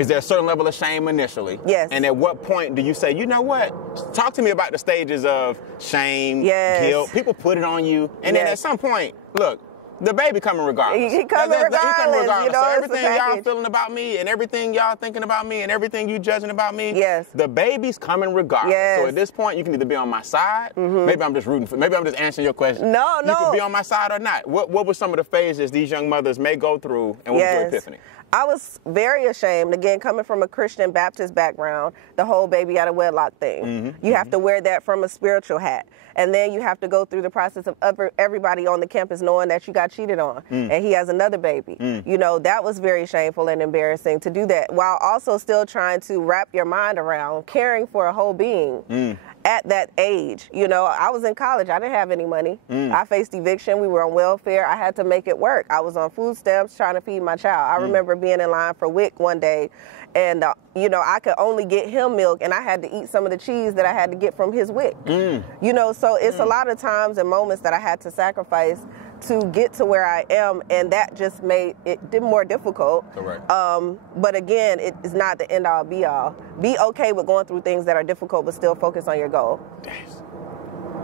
Is there a certain level of shame initially? Yes. And at what point do you say, you know what? Talk to me about the stages of shame, yes. guilt. People put it on you. And then at some point, look, the baby coming regardless. He coming regardless. You know, so everything y'all feeling about me and everything y'all thinking about me and everything you judging about me, yes. the baby's coming regardless. Yes. So at this point, you can either be on my side, maybe I'm just rooting for, maybe I'm just answering your question. No. You can be on my side or not. What were some of the phases these young mothers may go through, and what was your epiphany? I was very ashamed, again, coming from a Christian Baptist background, the whole baby out of wedlock thing. You have to wear that from a spiritual hat. And then you have to go through the process of everybody on the campus knowing that you got cheated on and he has another baby. You know, that was very shameful and embarrassing to do that while also still trying to wrap your mind around caring for a whole being. At that age, you know, I was in college. I didn't have any money. I faced eviction. We were on welfare. I had to make it work. I was on food stamps trying to feed my child. I remember being in line for WIC one day, and, you know, I could only get him milk, and I had to eat some of the cheese that I had to get from his WIC. You know, so it's a lot of times and moments that I had to sacrifice to get to where I am, and that just made it more difficult. Correct. But again, it is not the end-all, be-all. Be okay with going through things that are difficult, but still focus on your goal.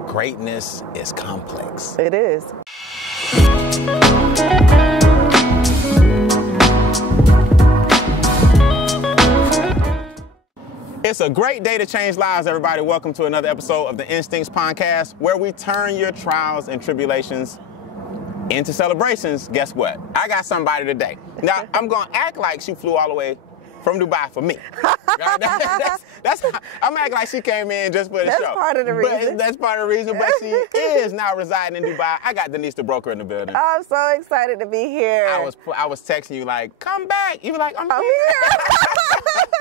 Greatness is complex. It is. It's a great day to change lives, everybody. Welcome to another episode of the Instincts Podcast, where we turn your trials and tribulations into celebrations. Guess what? I got somebody today. Now, I'm going to act like she flew all the way from Dubai for me. I'm acting like she came in just for the show. That's part of the reason. That's part of the reason, but she is now residing in Dubai. I got Denise the broker in the building. I'm so excited to be here. I was texting you like, come back. You were like, I'm here.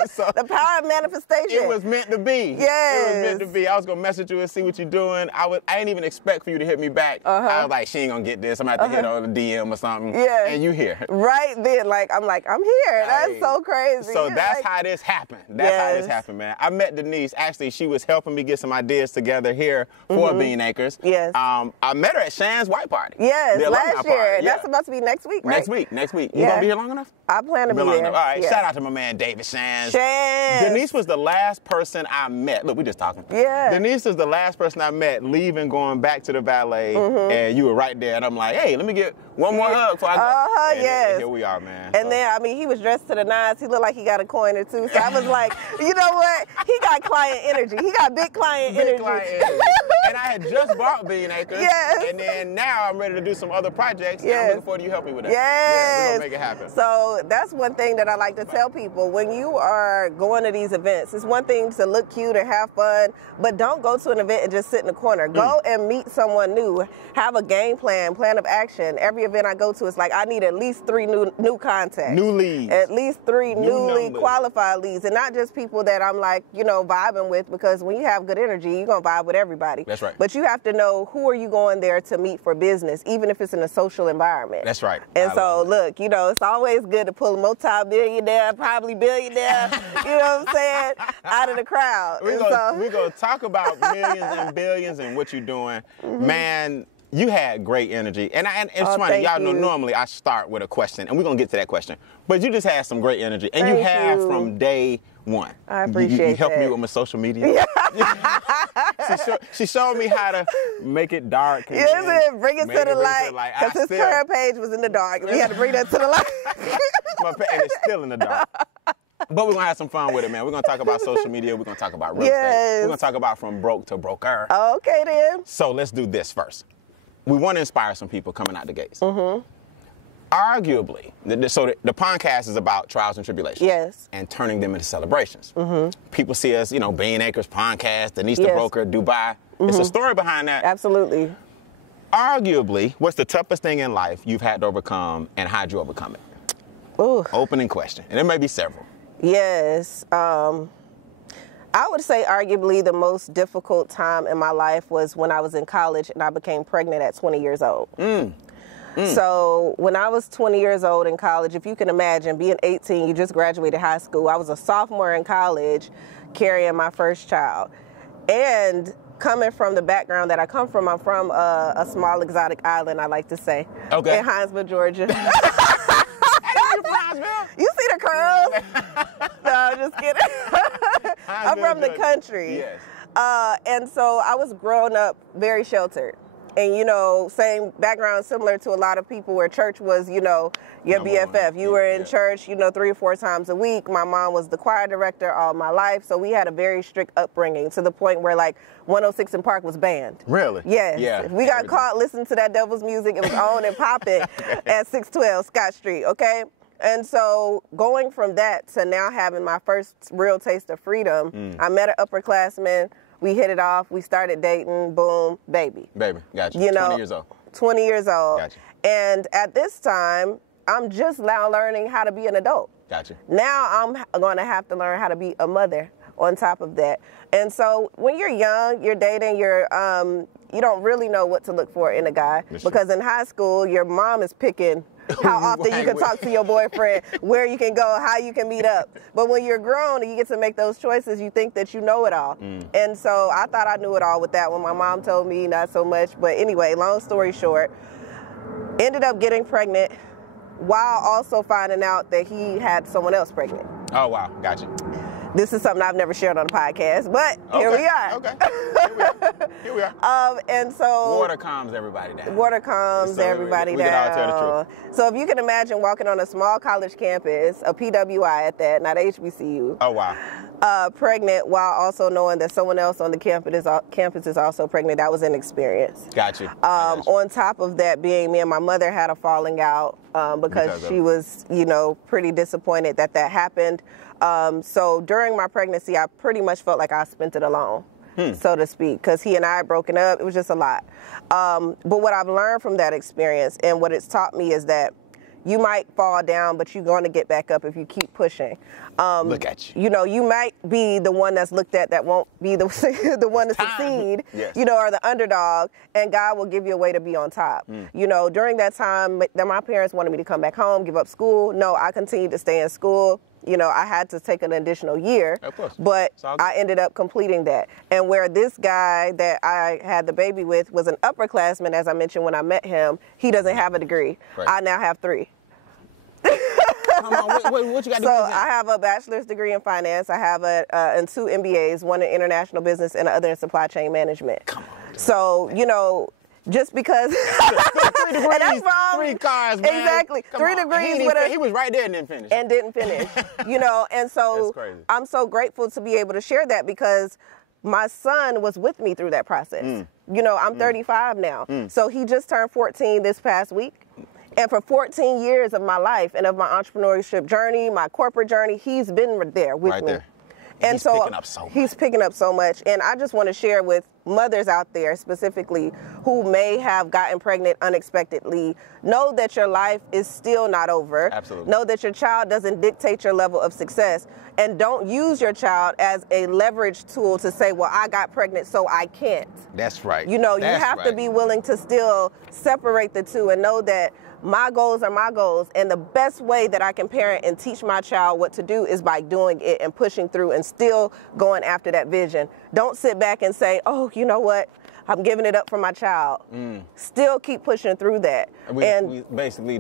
So, the power of manifestation. It was meant to be. Yes. It was meant to be. I was going to message you and see what you're doing. I didn't even expect for you to hit me back. I was like, she ain't going to get this. I'm going to have to hit her on the DM or something. Yeah. And you here. Right then, I'm here. That's so crazy. So that's how this happened. That's how this happened, man. I met Denise. Actually, she was helping me get some ideas together here for Bean Acres. Yes. I met her at Shan's white party. Yes, last year. Party. That's about to be next week, right? Next week. You going to be here long enough? I plan to be there. there. All right, shout out to my man David Shan. Denise was the last person I met. Look, we just talking. Yeah. Denise was the last person I met leaving, going back to the valet, and you were right there. And I'm like, hey, let me get one more hug before I go. And here we are, man. And then, I mean, he was dressed to the nines. He looked like he got a coin or two. So I was like, you know what? He got client energy. He got big client energy. And I had just bought Bean Acres. Yes. And then now I'm ready to do some other projects. Yes. I'm looking forward to you helping me with that. Yes. Yeah, we're going to make it happen. So that's one thing that I like to tell people. When you are going to these events, it's one thing to look cute and have fun, but don't go to an event and just sit in the corner. Go and meet someone new. Have a game plan of action. Every event I go to, it's like I need at least 3 new contacts. New leads. At least 3 newly qualified leads. And not just people that I'm like, vibing with, because when you have good energy, you're going to vibe with everybody. That's right. But you have to know who are you going there to meet for business, even if it's in a social environment. That's right. And so, look, it's always good to pull a multi-billionaire, probably billionaire, you know what I'm saying, out of the crowd. We're going to talk about millions and billions and what you're doing. Man, you had great energy. And it's funny, y'all know normally I start with a question, and we're going to get to that question. But you just had some great energy. And you have from day one. I appreciate You helped me with my social media. She showed me how to make it dark. Bring it to the light. Because his current page was in the dark. We had to bring that to the light. And it's still in the dark. But we're going to have some fun with it, man. We're going to talk about social media. We're going to talk about real estate. We're going to talk about from broke to broker. Okay, then. So let's do this first. We want to inspire some people coming out the gates. Arguably, so the podcast is about trials and tribulations. Yes. And turning them into celebrations. People see us, Bean Acres podcast, Denise the broker, Dubai. It's a story behind that. Absolutely. Arguably, what's the toughest thing in life you've had to overcome, and how'd you overcome it? Ooh. Opening question. And there may be several. Yes. I would say arguably the most difficult time in my life was when I was in college and I became pregnant at 20 years old. So when I was 20 years old in college, if you can imagine, being 18, you just graduated high school. I was a sophomore in college carrying my first child. And coming from the background that I come from, I'm from a small exotic island, I like to say, in Hinesville, Georgia. Hey, you from Hinesville? You see the curls? I'm from the country. Yes. And so I was growing up very sheltered. And, you know, same background similar to a lot of people where church was, you know, your BFF. You were in church, you know, 3 or 4 times a week. My mom was the choir director all my life. So we had a very strict upbringing to the point where, like, 106 in Park was banned. Really? Yes. Yeah. If we got caught listening to that devil's music, it was on and popping at 612 Scott Street, okay? And so going from that to now having my first real taste of freedom, I met an upperclassman. We hit it off. We started dating. Boom, baby. Baby, gotcha. You know, 20 years old. 20 years old. Gotcha. And at this time, I'm just now learning how to be an adult. Gotcha. Now I'm going to have to learn how to be a mother on top of that. And so when you're young, you're dating, you don't really know what to look for in a guy. Because in high school, your mom is picking how often you can talk to your boyfriend, where you can go, how you can meet up. But when you're grown and you get to make those choices, you think that you know it all. And so I thought I knew it all with that one. My mom told me not so much. But anyway, long story short, ended up getting pregnant while also finding out that he had someone else pregnant. Oh, wow. Gotcha. This is something I've never shared on the podcast, but here we are. Okay. Here we are. And so water calms everybody down. Water calms everybody down. We can all tell the truth. So if you can imagine walking on a small college campus, a PWI at that, not HBCU. Oh, wow. Pregnant while also knowing that someone else on the campus is also pregnant. That was an experience. Gotcha. On top of that being me and my mother had a falling out because she was, you know, pretty disappointed that happened. So during my pregnancy, I pretty much felt like I spent it alone, so to speak, because he and I had broken up. It was just a lot. But what I've learned from that experience and what it's taught me is that you might fall down, but you're going to get back up if you keep pushing. Look at you. You know, you might be the one that's looked at that won't be the one to succeed, you know, or the underdog, and God will give you a way to be on top. You know, during that time that my parents wanted me to come back home, give up school, no, I continued to stay in school. You know, I had to take an additional year, but I ended up completing that. And where this guy that I had the baby with was an upperclassman, as I mentioned when I met him, he doesn't have a degree. I now have 3. Come on, what you got to do? So I have a bachelor's degree in finance. I have and 2 MBAs, one in international business and the other in supply chain management. Come on. So, you know, just because 3 degrees, and that's wrong. 3 cars, man. Exactly. Come 3 on. degrees He was right there and didn't finish. And didn't finish. You know, and so I'm so grateful to be able to share that because my son was with me through that process. You know, I'm 35 now. So he just turned 14 this past week. And for 14 years of my life and of my entrepreneurship journey, my corporate journey, he's been there with me. And he's so picking up so much. He's picking up so much. And I just want to share with mothers out there specifically who may have gotten pregnant unexpectedly, know that your life is still not over. Absolutely. Know that your child doesn't dictate your level of success. And don't use your child as a leverage tool to say, well, I got pregnant, so I can't. That's right. You know, you have to be willing to still separate the two and know that my goals are my goals, and the best way that I can parent and teach my child what to do is by doing it and pushing through and still going after that vision. Don't sit back and say, oh, you know what? I'm giving it up for my child. Still keep pushing through that. We basically,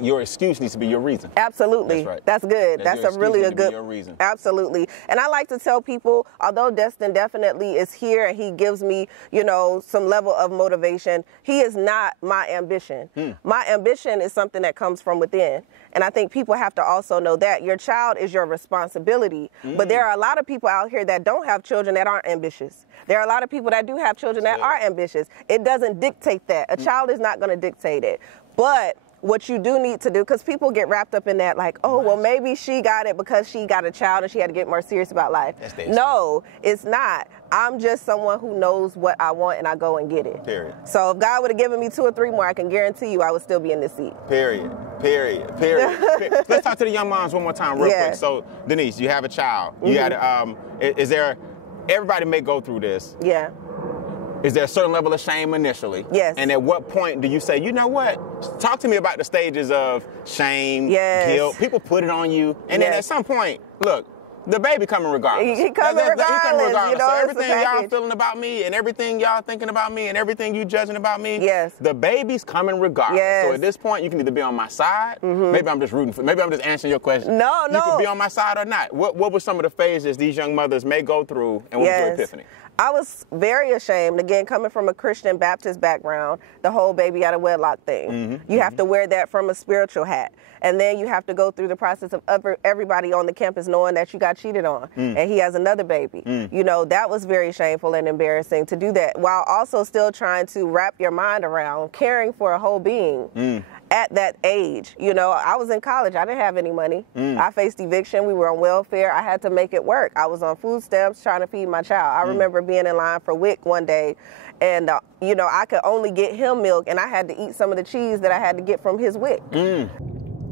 your excuse needs to be your reason. Absolutely. That's right. That's good. That's a really good. Your reason. Absolutely. And I like to tell people, although Destin definitely is here and he gives me, you know, some level of motivation, he is not my ambition. My ambition is something that comes from within. And I think people have to also know that your child is your responsibility. But there are a lot of people out here that don't have children that aren't ambitious. There are a lot of people that do have children that are ambitious. It doesn't dictate that. A child is not going to dictate it. But what you do need to do, because people get wrapped up in that like, oh, well, maybe she got it because she got a child and she had to get more serious about life. No, it's not. I'm just someone who knows what I want and I go and get it. Period. So if God would have given me 2 or 3 more, I can guarantee you I would still be in this seat. Period. Let's talk to the young moms one more time real quick. So, Denise, you have a child. You got is there, everybody may go through this. Yeah. Is there a certain level of shame initially? Yes. And at what point do you say, you know what? Talk to me about the stages of shame, guilt. People put it on you. And then at some point, look, the baby coming regardless. He coming regardless. You know, so it's everything a y'all package. feeling about me and everything y'all thinking about me and everything you judging about me, Yes. the baby's coming regardless. Yes. So at this point, you can either be on my side, maybe I'm just rooting for, maybe I'm just answering your question. No, You can be on my side or not. What were some of the phases these young mothers may go through, and what was your epiphany? I was very ashamed, again, coming from a Christian Baptist background, the whole baby out of wedlock thing. You have to wear that from a spiritual hat. And then you have to go through the process of everybody on the campus knowing that you got cheated on and he has another baby. You know, that was very shameful and embarrassing to do that while also still trying to wrap your mind around caring for a whole being. At that age, you know, I was in college. I didn't have any money. I faced eviction. We were on welfare. I had to make it work. I was on food stamps trying to feed my child. I remember being in line for WIC one day, and, you know, I could only get him milk, and I had to eat some of the cheese that I had to get from his WIC.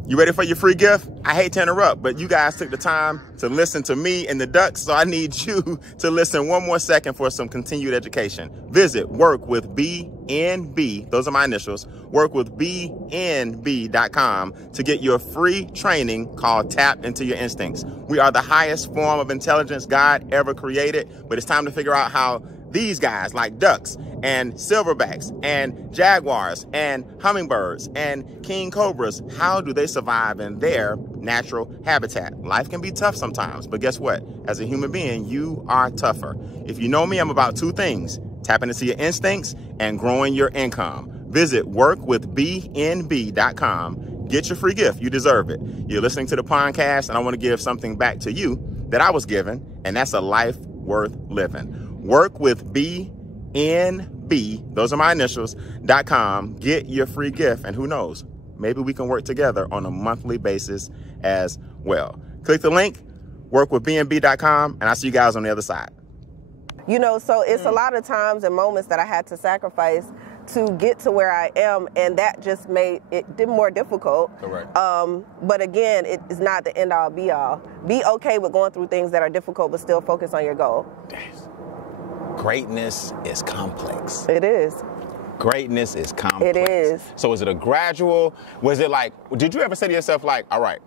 You ready for your free gift? I hate to interrupt, but you guys took the time to listen to me and the ducks, so I need you to listen one more second for some continued education. Visit workwithbnb, those are my initials, workwithbnb.com to get your free training called Tap Into Your Instincts. We are the highest form of intelligence God ever created, but it's time to figure out how these guys like ducks and silverbacks and jaguars and hummingbirds and king cobras, how do they survive in their natural habitat? Life can be tough sometimes, but guess what? As a human being, you are tougher. If you know me, I'm about two things: tapping into your instincts and growing your income. Visit workwithbnb.com. Get your free gift. You deserve it. You're listening to the podcast, and I want to give something back to you that I was given, and that's a life worth living. Workwithbnb, those are my initials, .com. Get your free gift, and who knows, maybe we can work together on a monthly basis as well. Click the link, workwithbnb.com, and I'll see you guys on the other side. You know, so it's a lot of times and moments that I had to sacrifice to get to where I am, and that just made it more difficult. Correct. But again, it is not the end all be all. Be okay with going through things that are difficult, but still focus on your goal. Greatness is complex. It is. Greatness is complex. It is. So is it a gradual? Was it like, did you ever say to yourself, like, all right,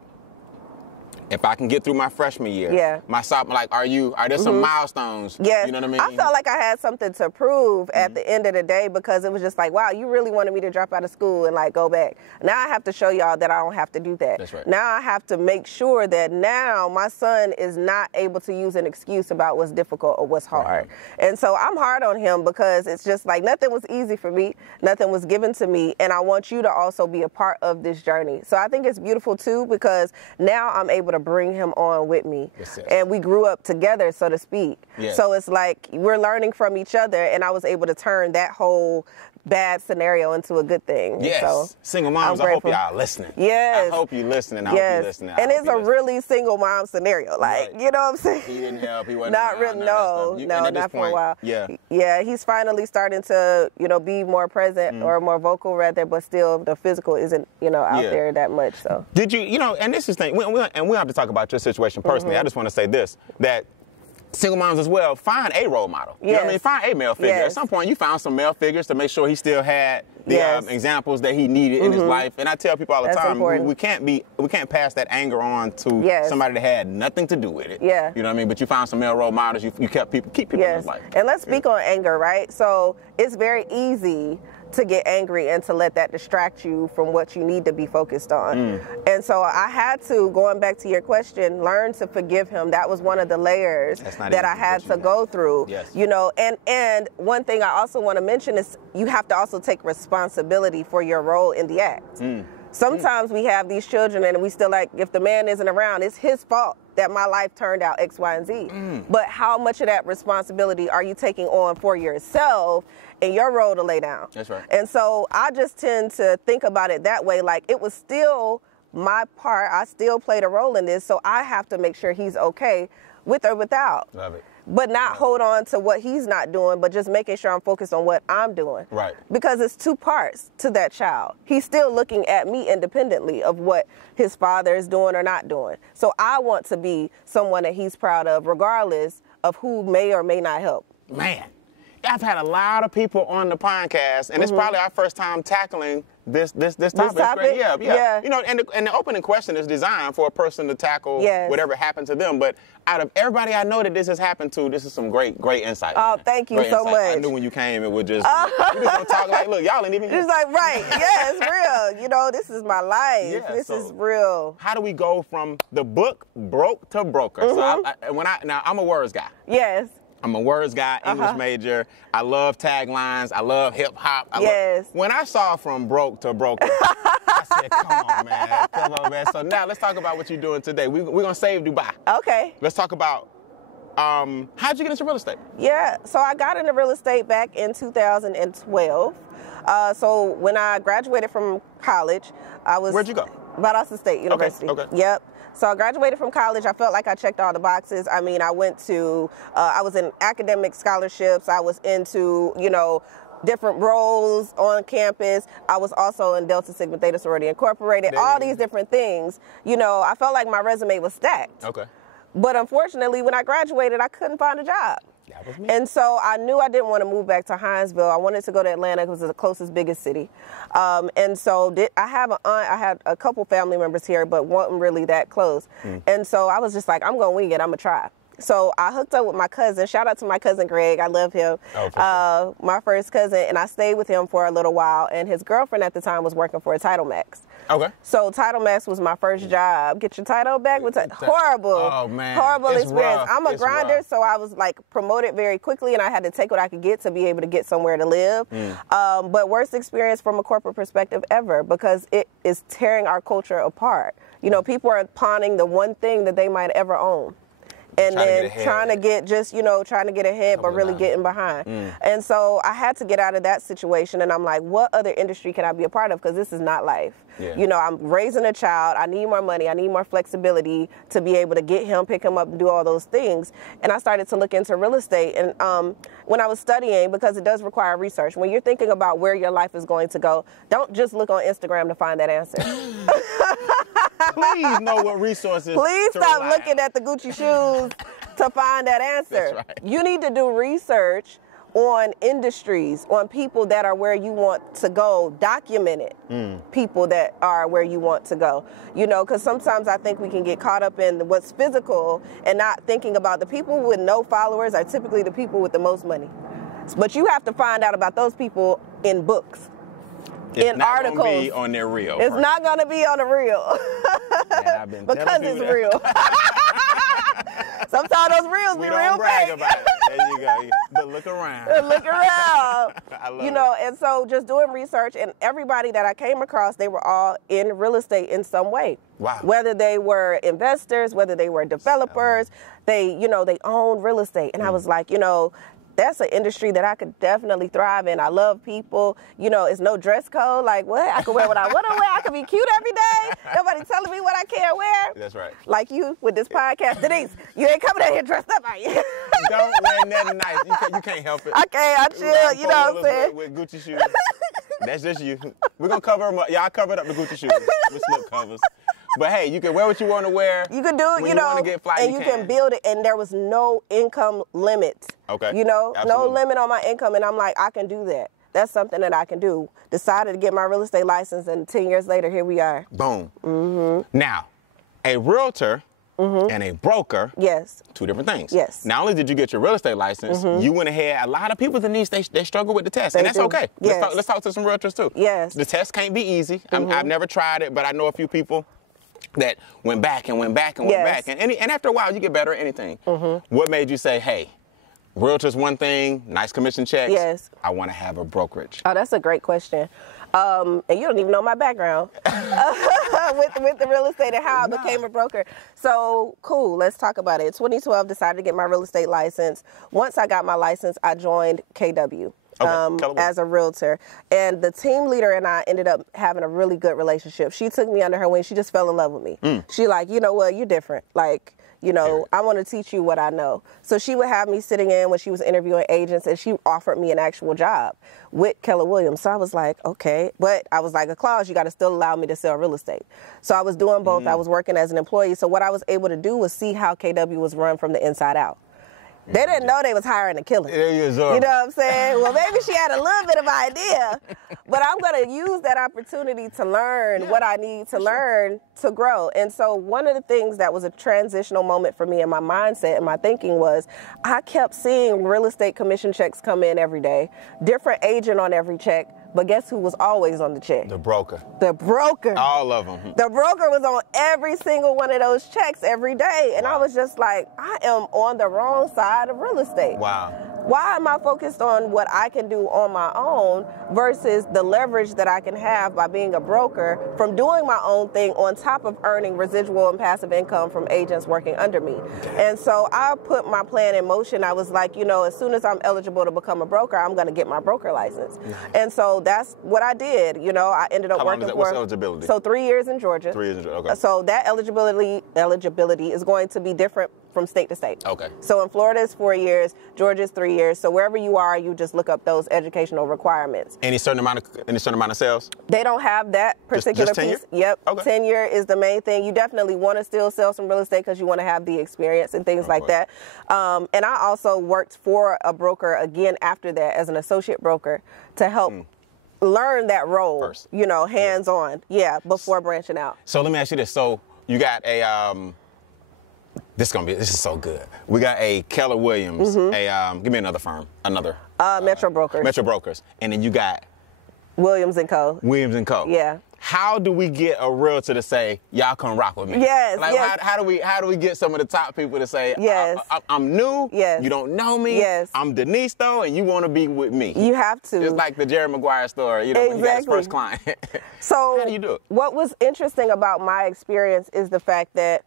if I can get through my freshman year, my sophomore, like, are there some milestones? Yes. You know what I mean? I felt like I had something to prove at the end of the day, because it was just like, wow, you really wanted me to drop out of school and like go back. Now I have to show y'all that I don't have to do that. That's right. Now I have to make sure that now my son is not able to use an excuse about what's difficult or what's hard. Right. And so I'm hard on him, because it's just like nothing was easy for me. Nothing was given to me. And I want you to also be a part of this journey. So I think it's beautiful too, because now I'm able to bring him on with me. Yes. And we grew up together, so to speak. Yes. So it's like we're learning from each other, and I was able to turn that whole bad scenario into a good thing. Yes. So single moms, I hope y'all listening. Yes. I hope you listening. I yes. hope you listening. And it's a really single mom scenario. Like, you know what I'm saying? He didn't help. He wasn't not really. No, not for a while. Yeah. Yeah, he's finally starting to, you know, be more present or more vocal rather, but still the physical isn't, you know, out there that much. So did you, you know, and this is the thing, we don't have to talk about your situation personally. I just want to say this, that single moms as well, find a role model. You know what I mean? Find a male figure. At some point, you found some male figures to make sure he still had the examples that he needed in his life. And I tell people all the time, we can't pass that anger on to somebody that had nothing to do with it. Yeah. You know what I mean? But you found some male role models. You keep people in his life. And let's speak on anger, right? So it's very easy to get angry and to let that distract you from what you need to be focused on. And so I had to, going back to your question, learn to forgive him. That was one of the layers that I had to go through. Yes. You know, and one thing I also want to mention is you have to also take responsibility for your role in the act. Sometimes we have these children and we still like, if the man isn't around, it's his fault that my life turned out X, Y, and Z. But how much of that responsibility are you taking on for yourself and your role to lay down? That's right. And so I just tend to think about it that way, like it was still my part. I still played a role in this, so I have to make sure he's okay with or without. Love it. But not hold on to what he's not doing, but just making sure I'm focused on what I'm doing. Right. Because it's two parts to that child. He's still looking at me independently of what his father is doing or not doing. So I want to be someone that he's proud of, regardless of who may or may not help. Man, I've had a lot of people on the podcast, and it's probably our first time tackling this topic. topic? Yeah. You know, and the opening question is designed for a person to tackle whatever happened to them. But out of everybody I know that this has happened to, this is some great insight. Oh, thank you so much. I knew when you came, it would just you just gonna talk like, look, y'all ain't even. It's like, right, yeah, it's real. You know, this is my life. Yeah, this is real. How do we go from the book broke to broker? So now I'm a words guy. Yes. I'm a words guy, English major. I love taglines. I love hip hop. When I saw from broke to broker, I said, come on, man. So now let's talk about what you're doing today. We're going to save Dubai. Okay. Let's talk about how'd you get into real estate? Yeah, so I got into real estate back in 2012. So when I graduated from college, I was... Where'd you go? Valdosta State University. Okay. Yep. So I graduated from college. I felt like I checked all the boxes. I mean, I went to, I was in academic scholarships. I was into, you know, different roles on campus. I was also in Delta Sigma Theta Sorority Incorporated, all these different things. You know, I felt like my resume was stacked. Okay. But unfortunately, when I graduated, I couldn't find a job. That was me. And so I knew I didn't want to move back to Hinesville. I wanted to go to Atlanta because it was the closest, biggest city. And so I have an aunt. I had a couple family members here, but wasn't really that close. And so I was just like, I'm going to wing it. I'm going to try. So I hooked up with my cousin. Shout out to my cousin Greg. I love him. Oh, for sure. My first cousin. And I stayed with him for a little while. And his girlfriend at the time was working for a Title Max. Okay. So Title Max was my first job. Get your title back with horrible. Oh man. Horrible it's experience. Rough. I'm a grinder, so I was like promoted very quickly, and I had to take what I could get to be able to get somewhere to live. But worst experience from a corporate perspective ever, because it is tearing our culture apart. You know, people are pawning the one thing that they might ever own. And then trying to get trying to get ahead, but really getting behind. And so I had to get out of that situation. And I'm like, what other industry can I be a part of? Because this is not life. Yeah. You know, I'm raising a child. I need more money. I need more flexibility to be able to get him, pick him up, and do all those things. And I started to look into real estate. And when I was studying, because it does require research, when you're thinking about where your life is going to go, don't just look on Instagram to find that answer. Please know what resources. Please stop looking at the Gucci shoes to find that answer. That's right. You need to do research on industries, on people that are where you want to go, documented people that are where you want to go. You know, because sometimes I think we can get caught up in what's physical and not thinking about the people with no followers are typically the people with the most money. But you have to find out about those people in books. It's not articles. Gonna be on their reel. It's not going to be on the reel. Because it's real. Sometimes those reels be real fake. We don't brag about it. There you go. But look around. Look around. I love you know, and so just doing research, and everybody that I came across, they were all in real estate in some way. Wow. Whether they were investors, whether they were developers, they own real estate. And I was like, that's an industry that I could definitely thrive in. I love people. You know, it's no dress code. Like, what? I can wear what I want to wear. I can be cute every day. Nobody telling me what I can't wear. That's right. Like you with this podcast. Denise, you ain't coming out here dressed up, are you? Don't wear nothing nice. You can't help it. I can't. I chill. You know what I'm saying? With Gucci shoes. That's just you. We're going to cover them up. Y'all covered up the Gucci shoes with slip covers. But hey, you can wear what you want to wear. You can do it, when you want to get fly, and you can build it. And there was no income limit. Okay. No limit on my income. And I'm like, I can do that. That's something that I can do. Decided to get my real estate license, and 10 years later, here we are. Boom. Now, a realtor and a broker. Yes. Two different things. Yes. Not only did you get your real estate license, you went ahead. A lot of people, Denise, they struggle with the test, and that's okay. Yes. Let's talk to some realtors too. Yes. The test can't be easy. I've never tried it, but I know a few people that went back and went back and went back. And after a while, you get better at anything. What made you say, hey, realtor's one thing, nice commission checks. Yes. I want to have a brokerage. Oh, that's a great question. And you don't even know my background with the real estate and how I became a broker. So, cool, let's talk about it. 2012, decided to get my real estate license. Once I got my license, I joined KW. As a realtor. And the team leader and I ended up having a really good relationship. She took me under her wing. She just fell in love with me. She like, you know what, you're different. Like, I want to teach you what I know. So she would have me sitting in when she was interviewing agents, and she offered me an actual job with Keller Williams. So I was like, okay. But I was like, a clause, you got to still allow me to sell real estate. So I was doing both. I was working as an employee. So what I was able to do was see how KW was run from the inside out. They didn't know they was hiring a killer. You know what I'm saying? Well, maybe she had a little bit of idea, but I'm going to use that opportunity to learn what I need to learn to grow. And so one of the things that was a transitional moment for me in my mindset and my thinking was I kept seeing real estate commission checks come in every day, different agent on every check. But guess who was always on the check? The broker. The broker. All of them. The broker was on every single one of those checks every day. And I was just like, I am on the wrong side of real estate. Wow. Why am I focused on what I can do on my own versus the leverage that I can have by being a broker from doing my own thing on top of earning residual and passive income from agents working under me? And so I put my plan in motion. I was like, you know, as soon as I'm eligible to become a broker, I'm going to get my broker license. And so that's what I did. You know, I ended up working for... What's eligibility? So 3 years in Georgia. 3 years in Georgia, okay. So that eligibility is going to be different from state to state. Okay. So in Florida it's 4 years, Georgia is 3 years. So wherever you are, you just look up those educational requirements. Any certain amount of sales? They don't have that particular just tenure? piece. Yep. Okay. Tenure is the main thing. You definitely want to still sell some real estate because you want to have the experience and things like that. And I also worked for a broker again after that as an associate broker to help learn that role. First. You know, hands-on. Yeah, before branching out. So let me ask you this. So you got a this is so good. We got a Keller Williams, give me another firm, Metro Brokers. Metro Brokers. And then you got Williams and Co. Williams and Co. Yeah. How do we get a realtor to say, y'all come rock with me? Yes. Like, yes. How do we get some of the top people to say, Yes. I'm new, Yes. you don't know me, Yes. I'm Denise though, and you want to be with me? You have to. It's like the Jerry Maguire story, you know, when he got his first client. So how do you do it? What was interesting about my experience is the fact that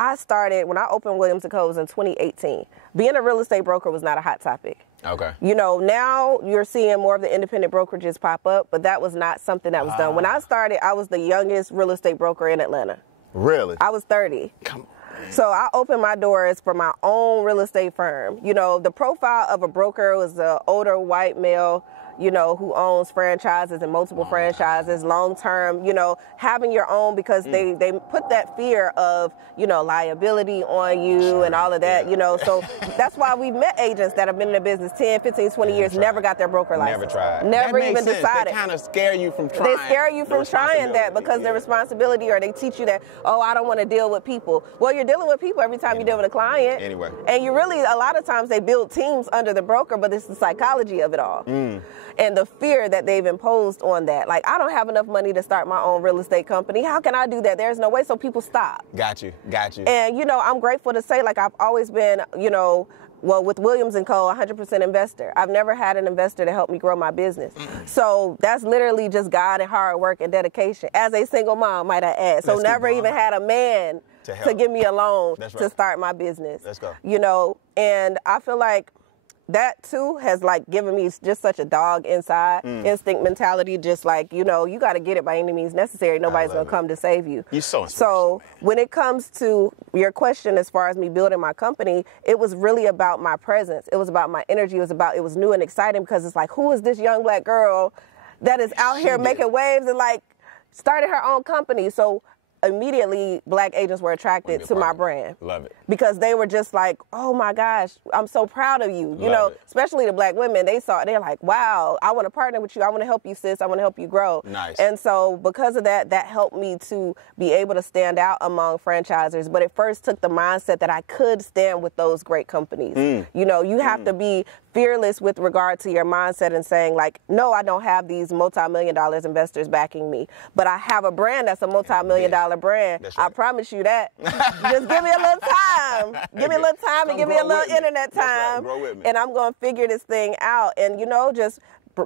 I started, when I opened Williams & Co. was in 2018. Being a real estate broker was not a hot topic. Okay. You know, now you're seeing more of the independent brokerages pop up, but that was not something that was done. When I started, I was the youngest real estate broker in Atlanta. Really? I was 30. Come on. So I opened my doors for my own real estate firm. You know, the profile of a broker was an older white male, you know, who owns franchises and multiple franchises, long-term, you know, having your own because they put that fear of, you know, liability on you and all of that, you know. So that's why we've met agents that have been in the business 10, 15, 20 years, never got their broker license. Never tried. Never that even makes sense. decided. They kind of scare you from trying. They scare you from trying that because the responsibility, or they teach you that, oh, I don't want to deal with people. Well, you're dealing with people every time you deal with a client. Anyway. And you really, a lot of times they build teams under the broker, but it's the psychology of it all. And the fear that they've imposed on that. Like, I don't have enough money to start my own real estate company. How can I do that? There's no way. So people stop. Got you. And, you know, I'm grateful to say, like, I've always been, you know, well, with Williams & Co., 100% investor. I've never had an investor to help me grow my business. So that's literally just God and hard work and dedication. As a single mom, might I add. So never even had a man to give me a loan to start my business. Let's go. You know, and I feel like that too has like given me just such a dog inside instinct mentality, just like, you know, you got to get it by any means necessary. Nobody's going to come to save you. You're so So when it comes to your question, as far as me building my company, it was really about my presence. It was about my energy. It was new and exciting because it's like, who is this young black girl that is out here making waves and like started her own company? So immediately black agents were attracted to my brand. Love it. Because they were just like, oh my gosh, I'm so proud of you. You know, especially the black women, they're like, wow, I want to partner with you. I want to help you, sis. I want to help you grow. Nice. And so because of that, that helped me to be able to stand out among franchisors. But it first took the mindset that I could stand with those great companies. You know, you have to be fearless with regard to your mindset and saying like, no, I don't have these multi-million-dollar investors backing me, but I have a brand that's a multi-million-dollar brand. That's right. I promise you that. Just give me a little time. Give me a little time and give me a little internet time. Grow with me. And I'm going to figure this thing out. And, you know, just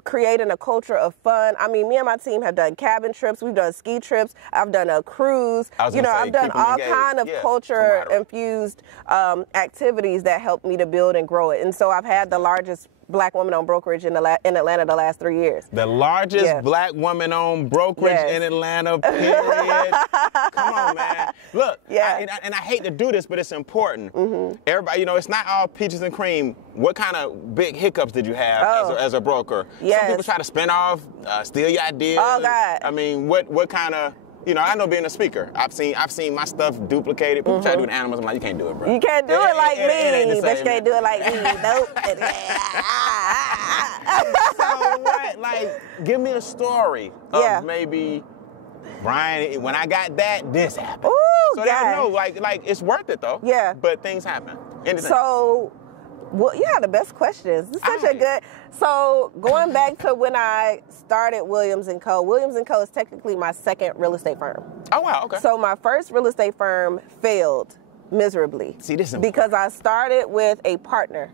creating a culture of fun. I mean, me and my team have done cabin trips. We've done ski trips. I've done a cruise. You know, I've done all kind of culture-infused activities that help me to build and grow it. And so I've had the largest black woman-owned brokerage in Atlanta the last 3 years. The largest black woman-owned brokerage in Atlanta, period. Come on, man. Look, I hate to do this, but it's important. Everybody, you know, it's not all peaches and cream. What kind of big hiccups did you have as a broker? Some people try to spin off, steal your ideas. Oh, God. I mean, what kind of You know, I know being a speaker, I've seen my stuff duplicated. People try to do the animals. I'm like, you can't do it, bro. You can't do it like me, but you same. can't do it like me. Nope. So what? Like, give me a story of maybe, Brian, when I got that, this happened. Ooh, so I know, like it's worth it though. Yeah. But things happen. So, well, you have the best questions. It's such a good. So going back to when I started Williams & Co. Williams & Co. is technically my second real estate firm. Oh wow, okay. So my first real estate firm failed miserably. See, this is because I started with a partner.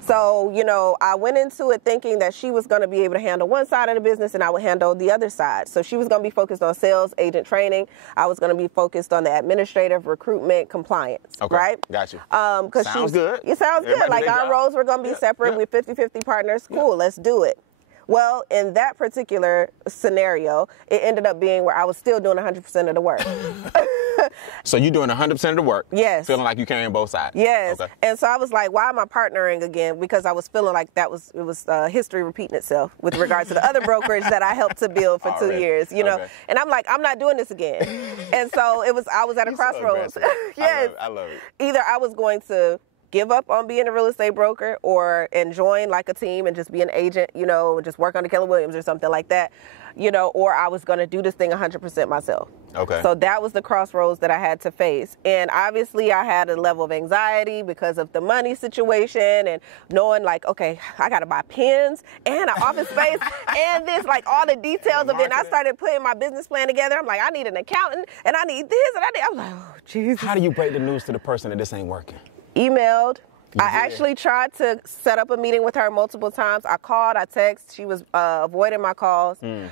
So, you know, I went into it thinking that she was going to be able to handle one side of the business and I would handle the other side. So she was going to be focused on sales, agent training. I was going to be focused on the administrative, recruitment, compliance. Okay. Right? Got you. Sounds good. It sounds good. Like our roles were going to be separate. We're 50-50 partners. Cool. Let's do it. Well, in that particular scenario, it ended up being where I was still doing 100% of the work. So you're doing 100% of the work? Yes. Feeling like you're carrying both sides? Yes. Okay. And so I was like, why am I partnering again? Because I was feeling like it was history repeating itself with regards to the other brokerage that I helped to build for 2 years, you know. And I'm like, I'm not doing this again. And so I was at a crossroads. Yes. I love it. Either I was going to give up on being a real estate broker and join like a team and just be an agent, you know, just work under Keller Williams or something like that, you know, or I was going to do this thing 100% myself. Okay. So that was the crossroads that I had to face. And obviously I had a level of anxiety because of the money situation and knowing like, okay, I got to buy pens and an office space and this, like all the details of it. And I started putting my business plan together. I'm like, I need an accountant and I need this and I'm like, oh, Jesus. How do you break the news to the person that this ain't working? Emailed. I actually tried to set up a meeting with her multiple times. I called, I texted. She was avoiding my calls. And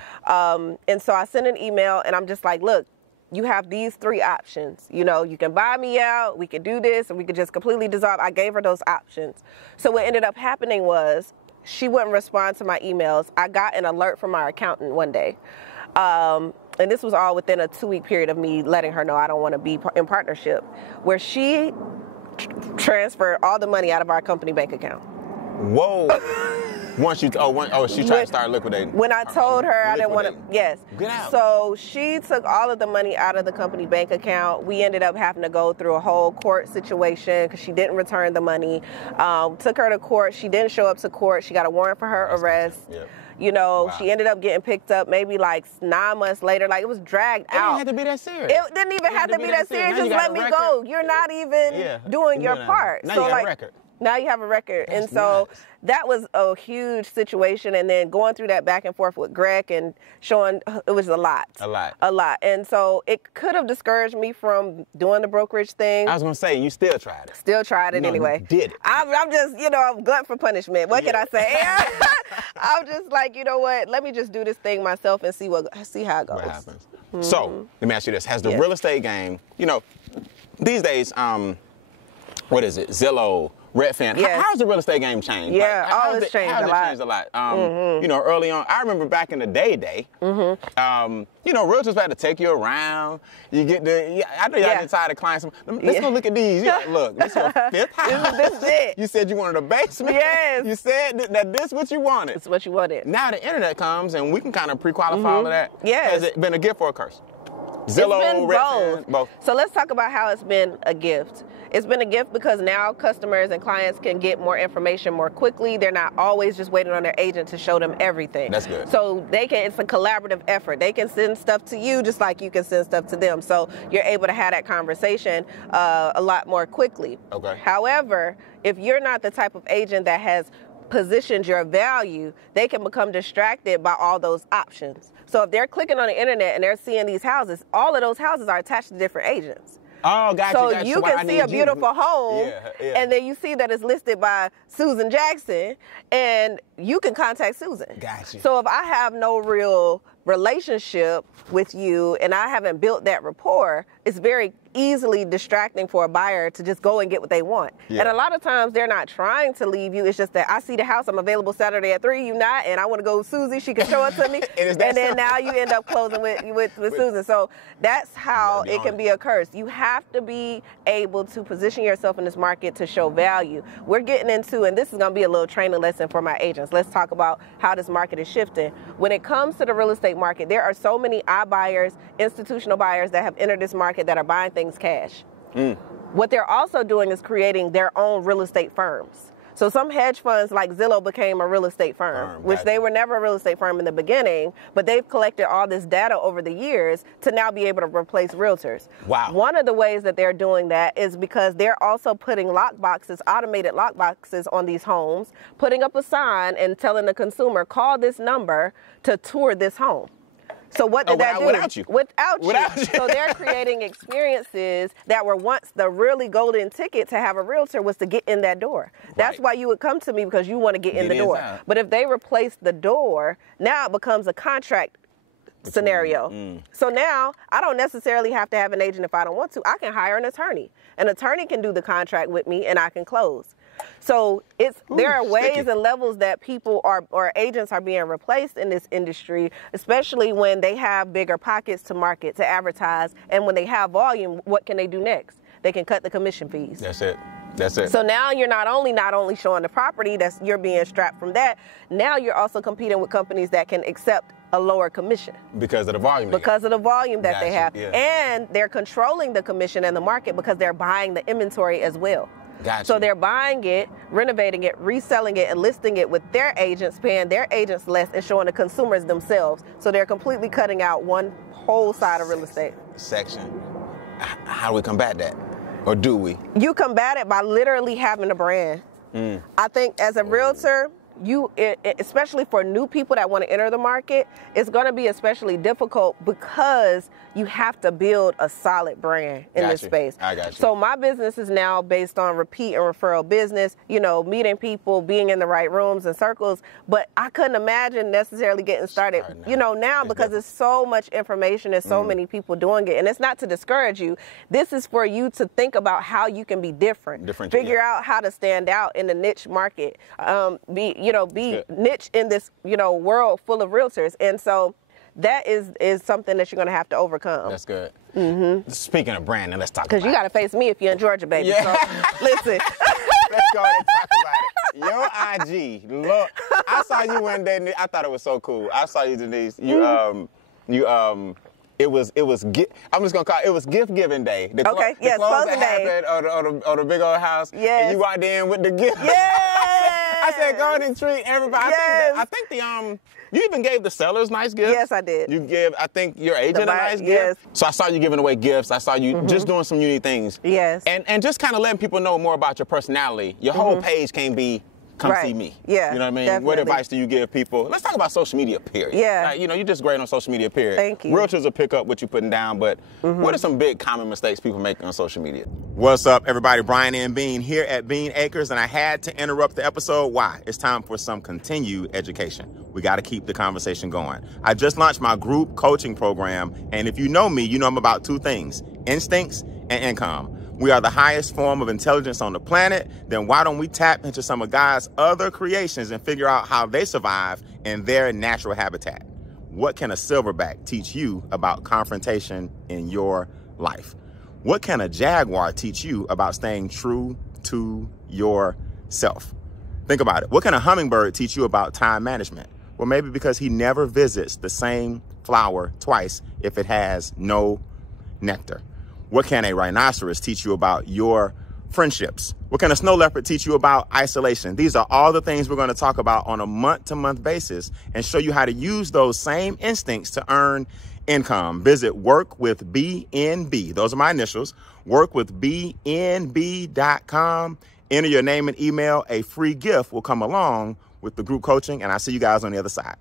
so I sent an email and I'm just like, look, you have these 3 options. You know, you can buy me out, we can do this, and we could just completely dissolve. I gave her those options. So what ended up happening was she wouldn't respond to my emails. I got an alert from our accountant one day. And this was all within a 2-week period of me letting her know I don't want to be in partnership, where she transferred all the money out of our company bank account. Whoa. She tried to start liquidating. When I told her I didn't want to, yes. Get out. So she took all of the money out of the company bank account. We ended up having to go through a whole court situation because she didn't return the money. Took her to court. She didn't show up to court. She got a warrant for her arrest. Yep. You know, She ended up getting picked up maybe like 9 months later. Like it was dragged out. It didn't have to be that serious. It didn't even have to be that serious. Just let me go. You're not even doing your part. Now you got a record. Now you have a record. That's and so nuts. that was a huge situation. And then going through that back and forth with Greg and showing, it was a lot. A lot. And so it could have discouraged me from doing the brokerage thing. I was going to say, you still tried it. Still tried it anyway. You did it. I'm just, I'm glutton for punishment. What can I say? I'm just like, you know what? Let me just do this thing myself and see how it goes. What happens. So let me ask you this. Has the real estate game, these days, what is it? Zillow, Redfin. Yes. How's the real estate game changed? Yeah, it's changed a lot. Changed a lot? Early on, I remember back in the day, realtors had to take you around. You get I know y'all get tired of clients. Let's go look at these. You're like, look, this is your 5th house. This is it. You said you wanted a basement. Yes. You said that this is what you wanted. It's what you wanted. Now the internet comes and we can kind of pre-qualify all of that. Yes. Has it been a gift or a curse? Zillow, it's been Redfin, both. So let's talk about how it's been a gift. It's been a gift because now customers and clients can get more information more quickly. They're not always just waiting on their agent to show them everything. That's good. So it's a collaborative effort. They can send stuff to you just like you can send stuff to them. So you're able to have that conversation a lot more quickly. Okay. However, if you're not the type of agent that has positioned your value, they can become distracted by all those options. So if they're clicking on the internet and they're seeing these houses, all of those houses are attached to different agents. Oh, gotcha. So you can see a beautiful home, and then you see that it's listed by Susan Jackson, and you can contact Susan. Gotcha. So if I have no real relationship with you and I haven't built that rapport, it's very easily distracting for a buyer to just go and get what they want. Yeah. And a lot of times they're not trying to leave you. It's just that I see the house, I'm available Saturday at 3, you not, and I want to go with Susie, she can show it to me. and then now you end up closing with Susan. So that's how it can be a curse. You have to be able to position yourself in this market to show value. We're getting into, and this is going to be a little training lesson for my agents. Let's talk about how this market is shifting. When it comes to the real estate market, there are so many iBuyers, institutional buyers that have entered this market that are buying things cash. What they're also doing is creating their own real estate firms. So some hedge funds like Zillow became a real estate firm, which they were never a real estate firm in the beginning, but they've collected all this data over the years to now be able to replace realtors. Wow. One of the ways that they're doing that is because they're also putting lock boxes, automated lock boxes on these homes, putting up a sign and telling the consumer, call this number to tour this home. So what did that do? Without you. Without you. So they're creating experiences that were once the really golden ticket to have a realtor was to get in that door. That's why you would come to me, because you want to get in the door. Inside. But if they replace the door, now it becomes a contract scenario. So now I don't necessarily have to have an agent if I don't want to. I can hire an attorney. An attorney can do the contract with me and I can close. So there are ways and levels that people are, or agents are being replaced in this industry, especially when they have bigger pockets to market, to advertise, and when they have volume, what can they do next? They can cut the commission fees. That's it. That's it. So now you're not only showing the property, you're being strapped from that. Now you're also competing with companies that can accept a lower commission. Because of the volume. Because of the volume that they have. Yeah. And they're controlling the commission and the market because they're buying the inventory as well. Gotcha. So they're buying it, renovating it, reselling it, and listing it with their agents, paying their agents less and showing the consumers themselves. So they're completely cutting out one whole side of real estate. Section. How do we combat that? Or do we? You combat it by literally having a brand. I think as a realtor, especially for new people that want to enter the market, it's going to be especially difficult because you have to build a solid brand in this space. I got you. So my business is now based on repeat and referral business, meeting people, being in the right rooms and circles. But I couldn't imagine necessarily getting started, now because there's so much information and so many people doing it. And it's not to discourage you. This is for you to think about how you can be different. Figure out how to stand out in the niche market. Be niche in this, world full of realtors. And so that is something that you're going to have to overcome. That's good. Speaking of branding, let's talk about it. Because you got to face me if you're in Georgia, baby. Yeah. So, listen. Let's go ahead and talk about it. Your IG, look, I saw you one day. I thought it was so cool. I saw you, Denise. It was I'm just gonna call it was gift giving day. The clothes closing day. Or the big old house. Yes. And you walked in with the gift. Yes. I said, go ahead and treat everybody. Yes. I think you even gave the sellers nice gifts. Yes, I did. You give, I think, your agent a nice gift. Yes. So I saw you giving away gifts. I saw you just doing some unique things. Yes. And just kind of letting people know more about your personality. Your whole page can't be come see me. Yeah. You know what I mean? Definitely. What advice do you give people? Let's talk about social media, period. Yeah. Like, you're just great on social media, period. Thank you. Realtors will pick up what you're putting down, but what are some big common mistakes people make on social media? What's up, everybody? Brian and Bean here at Bean Acres, and I had to interrupt the episode. Why? It's time for some continued education. We got to keep the conversation going. I just launched my group coaching program, and if you know me, you know I'm about two things: instincts and income. We are the highest form of intelligence on the planet. Then why don't we tap into some of God's other creations and figure out how they survive in their natural habitat? What can a silverback teach you about confrontation in your life? What can a jaguar teach you about staying true to yourself? Think about it. What can a hummingbird teach you about time management? Well, maybe because he never visits the same flower twice if it has no nectar. What can a rhinoceros teach you about your friendships? What can a snow leopard teach you about isolation? These are all the things we're going to talk about on a month-to-month basis and show you how to use those same instincts to earn income. Visit workwithbnb. Those are my initials. Workwithbnb.com. Enter your name and email. A free gift will come along with the group coaching, and I'll see you guys on the other side.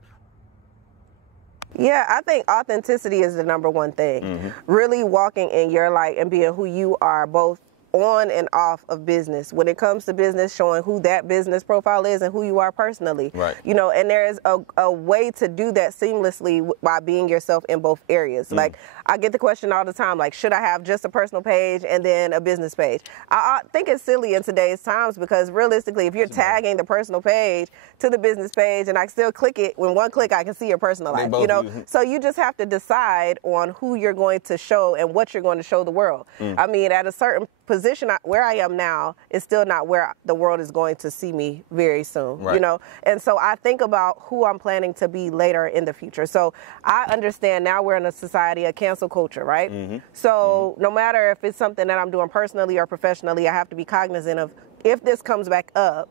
Yeah, I think authenticity is the number one thing. Really walking in your light and being who you are, both on and off of business. When it comes to business, showing who that business profile is and who you are personally. Right. You know, and there is a way to do that seamlessly by being yourself in both areas. Like, I get the question all the time, like, should I have just a personal page and then a business page? I think it's silly in today's times, because realistically, if you're tagging the personal page to the business page and I still click it, when one click I can see your personal life, you know? So you just have to decide on who you're going to show and what you're going to show the world. I mean, at a certain position where I am now is still not where the world is going to see me very soon, you know? And so I think about who I'm planning to be later in the future. So I understand now we're in a society of cancel culture, right? So no matter if it's something that I'm doing personally or professionally, I have to be cognizant of, if this comes back up,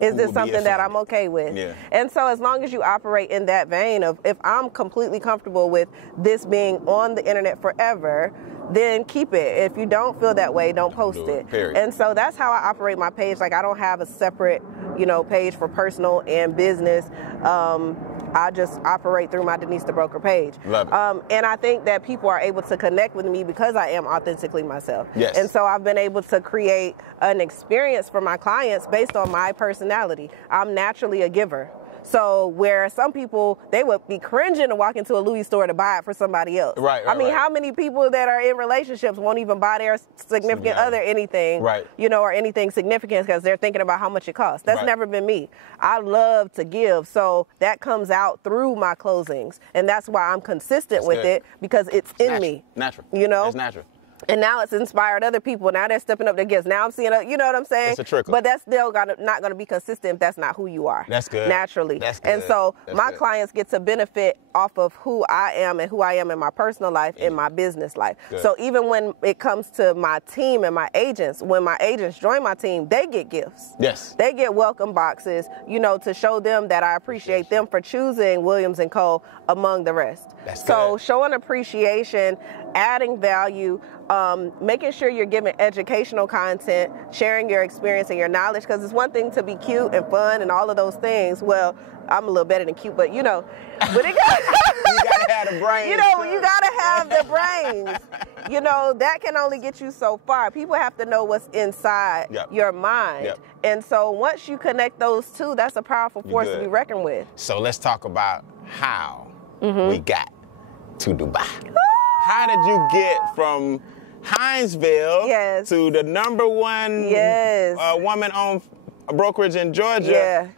is this something that I'm okay with? And so as long as you operate in that vein of, if I'm completely comfortable with this being on the internet forever, then keep it. If you don't feel that way, don't post it. And so that's how I operate my page. Like, I don't have a separate, you know, page for personal and business. I just operate through my Denise the Broker page. Love it. And I think that people are able to connect with me because I am authentically myself. Yes. And so I've been able to create an experience for my clients based on my personality. I'm naturally a giver. So where some people, they would be cringing to walk into a Louis store to buy it for somebody else. I mean, how many people that are in relationships won't even buy their significant other anything, you know, or anything significant, because they're thinking about how much it costs. That's never been me. I love to give. So that comes out through my closings. And that's why I'm consistent with it, because it's in me. Natural. You know? It's natural. And now it's inspired other people. Now they're stepping up their gifts. Now I'm seeing, you know what I'm saying? It's a trickle. But that's still not going to be consistent if that's not who you are. That's good. Naturally. That's good. And so my clients get to benefit off of who I am and who I am in my personal life and my business life. So even when it comes to my team and my agents, when my agents join my team, they get gifts. Yes. They get welcome boxes, you know, to show them that I appreciate them for choosing Williams & Co. among the rest. That's so good. Showing appreciation, adding value, making sure you're giving educational content, sharing your experience and your knowledge, because it's one thing to be cute and fun and all of those things. Well, I'm a little better than cute, but you know, but it got you gotta have the brains. You know, you gotta have the brains. You know, that can only get you so far. People have to know what's inside your mind. And so once you connect those two, that's a powerful force to be reckoned with. So let's talk about how we got to Dubai. How did you get from Hinesville to the #1 woman-owned brokerage in Georgia?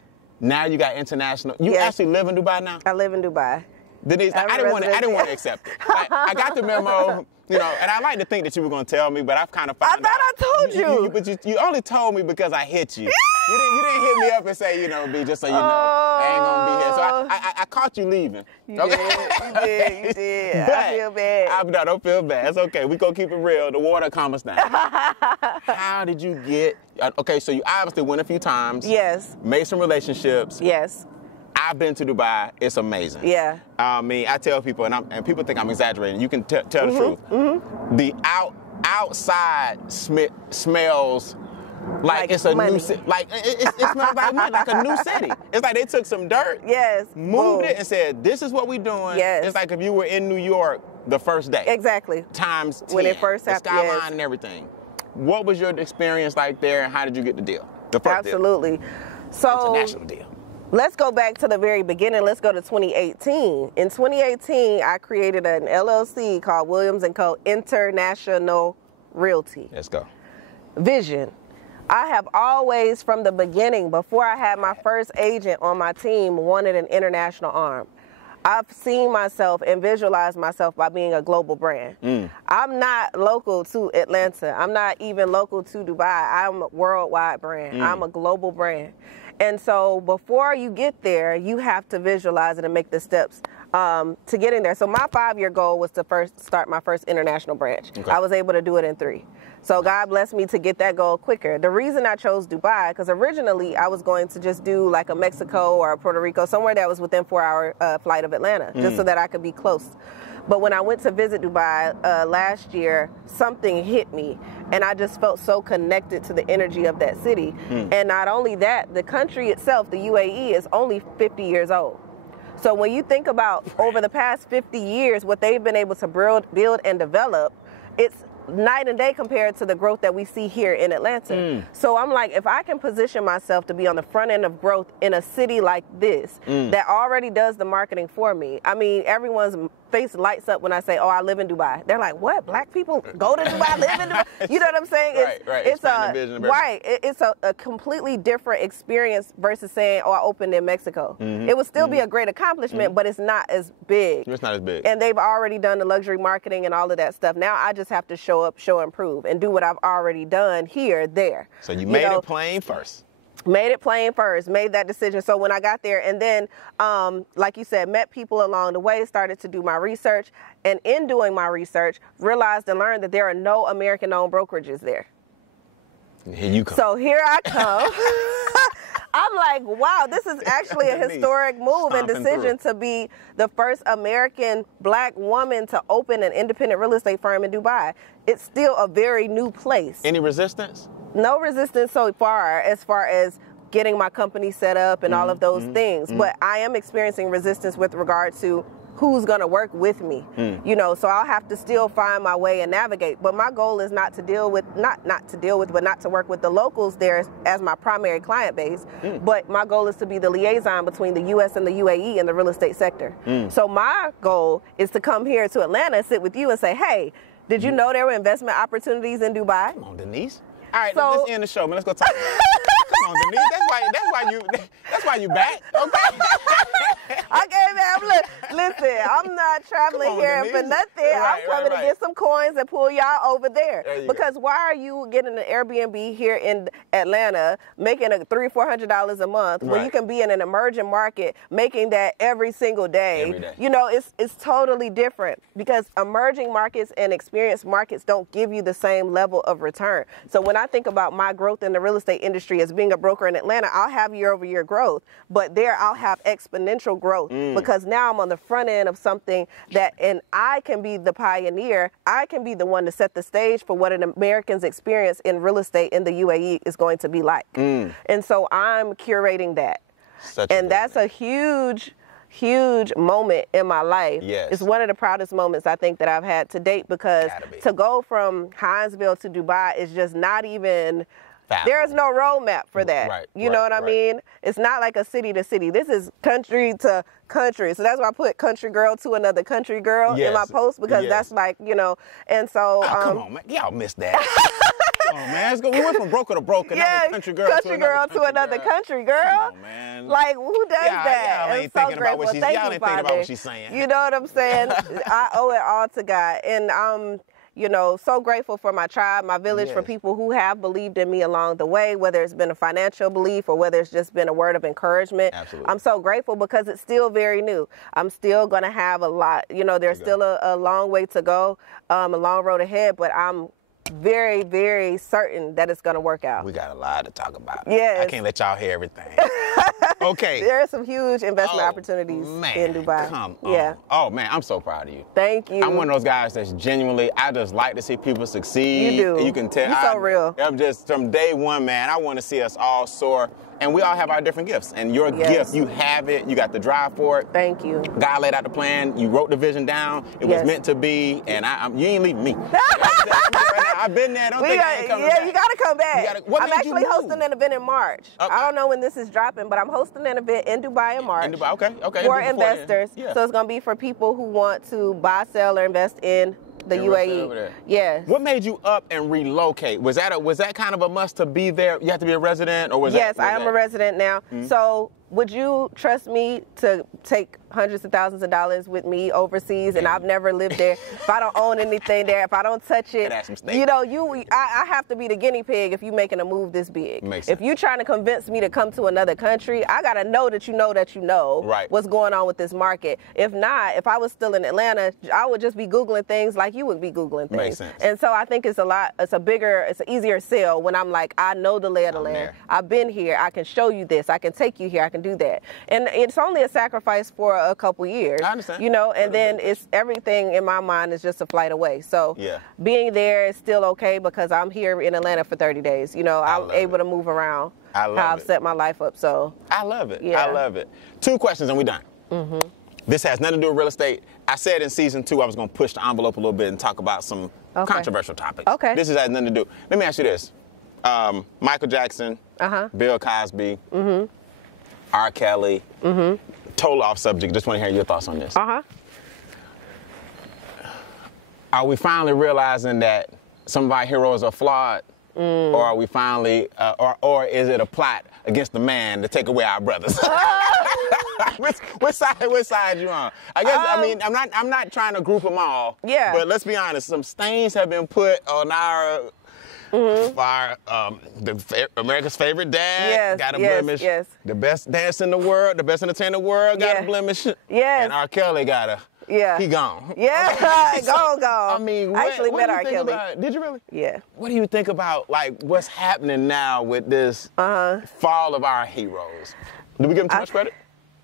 Now you got international. You actually live in Dubai now? I live in Dubai. Denise, I didn't want to accept it. Like, I got the memo, you know, and I like to think that you were going to tell me, but I've kind of found out. I thought I told you. But you only told me because I hit you. You didn't hit me up and say, you know, B, just so you know, I ain't going to be here. So I caught you leaving. You did. But I feel bad. No, don't feel bad. It's okay. We going to keep it real. The water calm us down. How did you get, okay, so you obviously went a few times. Yes. Made some relationships. Yes. I've been to Dubai. It's amazing. Yeah. I mean, I tell people, and people think I'm exaggerating. You can tell the truth. The outside smells like it's a money. new city. Like it smells like money, like a new city. It's like they took some dirt, moved it, and said, "This is what we're doing." It's like if you were in New York the first day. Exactly. Times 10. When it first happened. The skyline and everything. What was your experience like there, and how did you get the deal? The first Absolutely. deal. So international deal. Let's go back to the very beginning. Let's go to 2018. In 2018, I created an LLC called Williams & Co. International Realty. Let's go. Vision. I have always, from the beginning, before I had my first agent on my team, wanted an international arm. I've seen myself and visualized myself by being a global brand. I'm not local to Atlanta. I'm not even local to Dubai. I'm a worldwide brand. I'm a global brand. And so before you get there, you have to visualize it and make the steps to getting there. So my 5-year goal was to start my first international branch. I was able to do it in 3. So God blessed me to get that goal quicker. The reason I chose Dubai, because originally I was going to just do like a Mexico or a Puerto Rico, somewhere that was within 4-hour flight of Atlanta, just so that I could be close. But when I went to visit Dubai last year, something hit me, and I just felt so connected to the energy of that city. And not only that, the country itself, the UAE, is only 50 years old. So when you think about over the past 50 years, what they've been able to build and develop, it's night and day compared to the growth that we see here in Atlanta. So I'm like, if I can position myself to be on the front end of growth in a city like this that already does the marketing for me. I mean, everyone's face lights up when I say, oh, I live in Dubai. They're like, what? Black people go to Dubai, live in Dubai? You know what I'm saying? It's a completely different experience versus saying, oh, I opened in Mexico. It would still be a great accomplishment, but it's not as big. It's not as big. And they've already done the luxury marketing and all of that stuff. Now I just have to show up, show and prove, and do what I've already done here, there. So you made it plain first. Made it plain first, made that decision. So when I got there, and then, like you said, met people along the way, started to do my research, and in doing my research, realized and learned that there are no American-owned brokerages there. Here you come. So here I come. I'm like, wow, this is actually a historic move and decision to be the first American black woman to open an independent real estate firm in Dubai. It's still a very new place. Any resistance? No resistance so far as getting my company set up and all of those things. But I am experiencing resistance with regard to who's going to work with me. You know, so I'll have to still find my way and navigate. But my goal is not to work with the locals there as my primary client base. But my goal is to be the liaison between the U.S. and the UAE in the real estate sector. So my goal is to come here to Atlanta and sit with you and say, hey, did you know there were investment opportunities in Dubai? Come on, Denise. All right, let's end the show, man. Let's go talk. Come on, Denise. That's why you back. Okay. Okay, man. Look, listen, I'm not traveling here for nothing. I'm coming to get some coins and pull y'all over there. Because why are you getting an Airbnb here in Atlanta, making $300-400 a month, when you can be in an emerging market making that every single day? Every day. You know, it's totally different because emerging markets and experienced markets don't give you the same level of return. So when I think about my growth in the real estate industry as being a broker in Atlanta, I'll have year-over-year growth, but there I'll have exponential growth because now I'm on the front end of something and I can be the pioneer. I can be the one to set the stage for what an American's experience in real estate in the UAE is going to be like. And so I'm curating that. That's a huge moment in my life. It's one of the proudest moments I think that I've had to date because to go from Hinesville to Dubai is just not even, there's no roadmap for that. You know what I mean? It's not like a city to city. This is country to country. So that's why I put country girl to another country girl in my post because that's like, you know, and so. Come on, man. Y'all missed that. Oh, man, let's go. We went from broker to broker. Now country girl to another country girl. Come on, man. Like, who does that? Y'all ain't thinking about what she's saying. You know what I'm saying? I owe it all to God. And I'm, you know, so grateful for my tribe, my village, for people who have believed in me along the way, whether it's been a financial belief or whether it's just been a word of encouragement. I'm so grateful because it's still very new. I'm still going to have a lot. You know, there's still a long way to go, a long road ahead, but I'm very, very certain that it's going to work out. We got a lot to talk about. Yes. I can't let y'all hear everything. Okay. There are some huge investment opportunities in Dubai. Come on. Oh, man, I'm so proud of you. Thank you. I'm one of those guys that's genuinely, I just like to see people succeed. You do. And you can tell. You're so real. I'm just, from day one, man, I want to see us all soar. And we all have our different gifts. And your gift, you have it. You got the drive for it. Thank you. God laid out the plan. You wrote the vision down. It was meant to be. And you ain't leaving me. I've been there. Don't think I ain't coming back. You got to come back. I'm actually hosting an event in March. I don't know when this is dropping, but I'm hosting an event in Dubai in March. Okay. For investors. So it's going to be for people who want to buy, sell, or invest in the UAE. Yes. What made you up and relocate? Was that kind of a must to be there? You have to be a resident, or was Yes, I am a resident now. So would you trust me to take hundreds of thousands of dollars with me overseas, and I've never lived there? If I don't own anything there, if I don't touch it, you know, I have to be the guinea pig if you're making a move this big. If you're trying to convince me to come to another country, I got to know that you know what's going on with this market. If not, if I was still in Atlanta, I would just be Googling things like you would be Googling things. Makes sense. And so I think it's an easier sell when I'm like, I know the lay of the land. I've been here. I can show you this. I can take you here. I can do that. And it's only a sacrifice for a couple years. I understand. You know, and then it's everything in my mind is just a flight away. So being there is still okay because I'm here in Atlanta for 30 days. You know, I'm able to move around how I've set my life up. So I love it. I love it. 2 questions and we're done. This has nothing to do with real estate. I said in season 2 I was going to push the envelope a little bit and talk about some controversial topics. Okay. This has nothing to do. Let me ask you this. Michael Jackson, Bill Cosby, R. Kelly, total off subject. Just want to hear your thoughts on this. Are we finally realizing that some of our heroes are flawed? Or are we finally, or is it a plot against the man to take away our brothers? which side you on? I guess I mean I'm not trying to group them all. Yeah. But let's be honest, some stains have been put on our America's favorite dad got a blemish. Yes. The best dancer in the world, the best entertainer in the world got a blemish. Yes. And R. Kelly got a. He gone. Yeah, gone. I mean, I actually met R. Kelly. Did you really? Yeah. What do you think about like what's happening now with this fall of our heroes? Do we give them too much credit?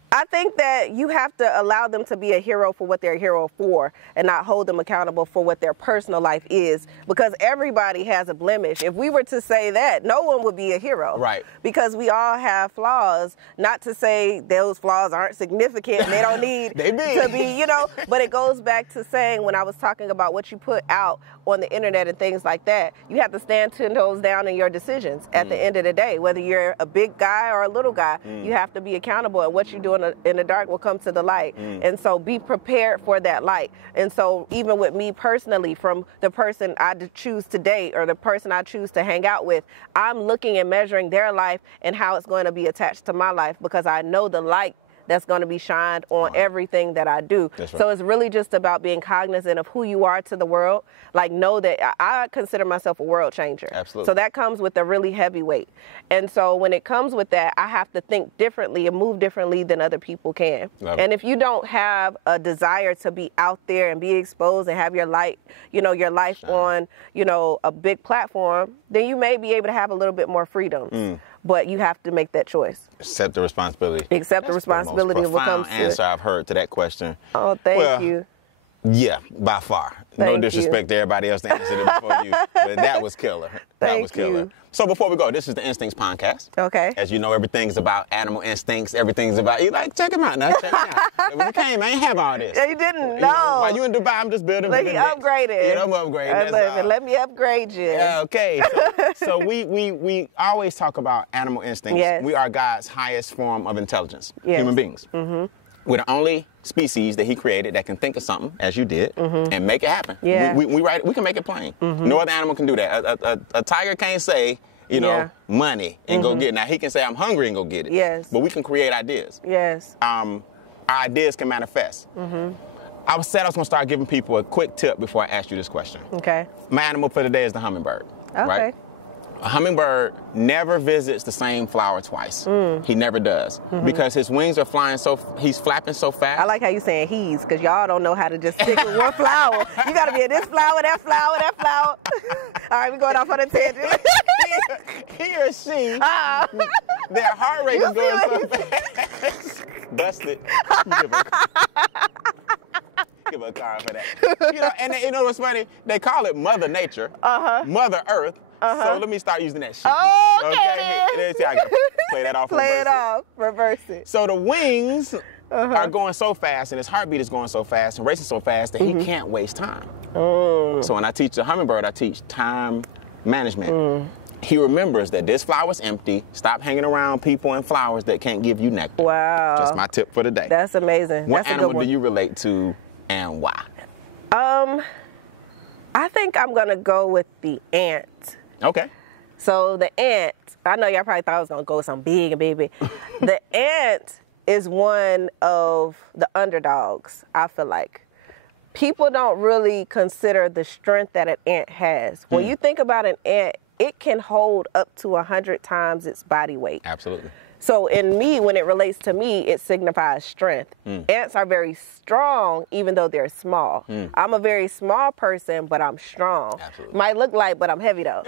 I think that you have to allow them to be a hero for what they're a hero for and not hold them accountable for what their personal life is, because everybody has a blemish. If we were to say that, no one would be a hero. Right. Because we all have flaws, not to say those flaws aren't significant and they don't need to be, but it goes back to saying when I was talking about what you put out on the internet and things like that, you have to stand 10 toes down in your decisions at the end of the day. Whether you're a big guy or a little guy, you have to be accountable, and what you do in the dark will come to the light. And so be prepared for that light. And so even with me personally, from the person I choose to date or the person I choose to hang out with, I'm looking and measuring their life and how it's going to be attached to my life, because I know the light that's going to be shined on everything that I do. Right. So it's really just about being cognizant of who you are to the world. Like, know that I consider myself a world changer. Absolutely. So that comes with a really heavy weight. And so when it comes with that, I have to think differently and move differently than other people can. And if you don't have a desire to be out there and be exposed and have your light, your life on, a big platform, then you may be able to have a little bit more freedom. But you have to make that choice. Accept the responsibility. Accept the responsibility of what comes to it. Answer I've heard to that question. Oh, thank you. Yeah, by far. No disrespect to everybody else that answered it before you, but that was killer. That was killer. You. So before we go, this is the Instincts Podcast. Okay. As you know, everything's about animal instincts. Everything's about, check him out now. Check him out. When you came, I ain't have all this. Yeah, you didn't. No. While you in Dubai, I'm just building. Let me upgrade it. I'm upgrading. Let me upgrade you. Yeah, okay. So we always talk about animal instincts. Yes. We are God's highest form of intelligence. Yes. Human beings. We're the only species that he created that can think of something, as you did, and make it happen. Yeah. We can make it plain. No other animal can do that. A tiger can't say, money and go get it. Now, he can say, I'm hungry and go get it. Yes. But we can create ideas. Yes. Our ideas can manifest. I said I was going to start giving people a quick tip before I ask you this question. Okay. My animal for today is the hummingbird. Okay. Right? A hummingbird never visits the same flower twice. He never does. Because his wings are he's flapping so fast. I like how you saying he's, because y'all don't know how to just stick with one flower. You got to be in this flower, that flower, that flower. All right, we're going off on a tangent. He or she, their heart rate is going so fast. Busted. Give a car for that. And you know what's funny? They call it Mother Nature, Mother Earth. So let me start using that shit. Okay. See, I gotta play that off. Play it off. Reverse it. So the wings are going so fast, and his heartbeat is going so fast and racing so fast that he can't waste time. So when I teach the hummingbird, I teach time management. He remembers that this flower's empty. Stop hanging around people and flowers that can't give you nectar. Wow. That's my tip for the day. That's amazing. What That's animal a good one. do you relate to and why? I think I'm going to go with the ant. Okay. So the ant, I know y'all probably thought I was going to go with something big and big. The ant is one of the underdogs, I feel like. People don't really consider the strength that an ant has. When you think about an ant, it can hold up to 100 times its body weight. Absolutely. So in me, when it relates to me, it signifies strength. Ants are very strong, even though they're small. I'm a very small person, but I'm strong. Absolutely. Might look light, but I'm heavy though.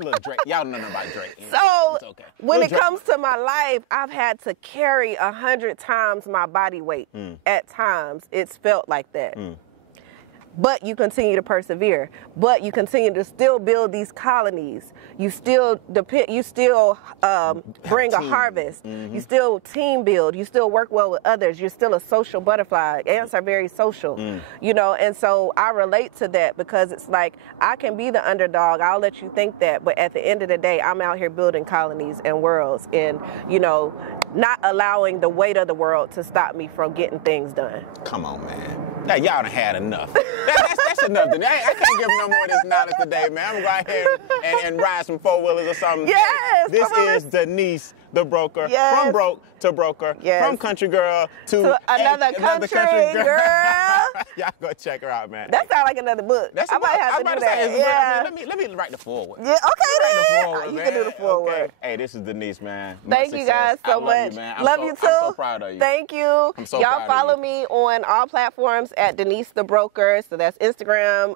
Look, Drake. Y'all don't know nothing about Drake. So okay. when it comes to my life, I've had to carry 100 times my body weight. At times, it's felt like that. but you continue to persevere, but you continue to still build these colonies. You still bring a harvest. You still team build. You still work well with others. You're still a social butterfly. Ants are very social, you know, and so I relate to that because it's like I can be the underdog. I'll let you think that, but at the end of the day, I'm out here building colonies and worlds and, you know, not allowing the weight of the world to stop me from getting things done. Come on, man. Now, y'all done had enough. That's enough today. I can't give no more of this knowledge today, man. I'm going to go ahead and ride some four-wheelers or something. Yes. This is Denise, the broker. Yes. From broke to broker. Yes. From country girl to another country girl. Y'all go check her out, man. That sounds like another book. That's I might have to do that. I mean, let me write the foreword. Yeah, okay, Forward, you man. can do the foreword. Okay. Hey, this is Denise, man. Thank you guys so much. Love you too. I'm so proud of you. Thank you. I'm so Y'all proud follow of you. me on all platforms at Denise the Broker. So that's Instagram,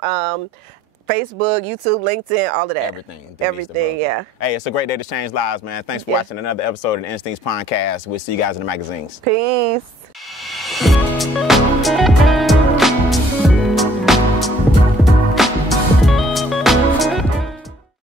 Facebook, YouTube, LinkedIn, all of that. Everything. Everything, yeah. Hey, it's a great day to change lives, man. Thanks for watching another episode of the Instincts Podcast. We'll see you guys in the magazines. Peace.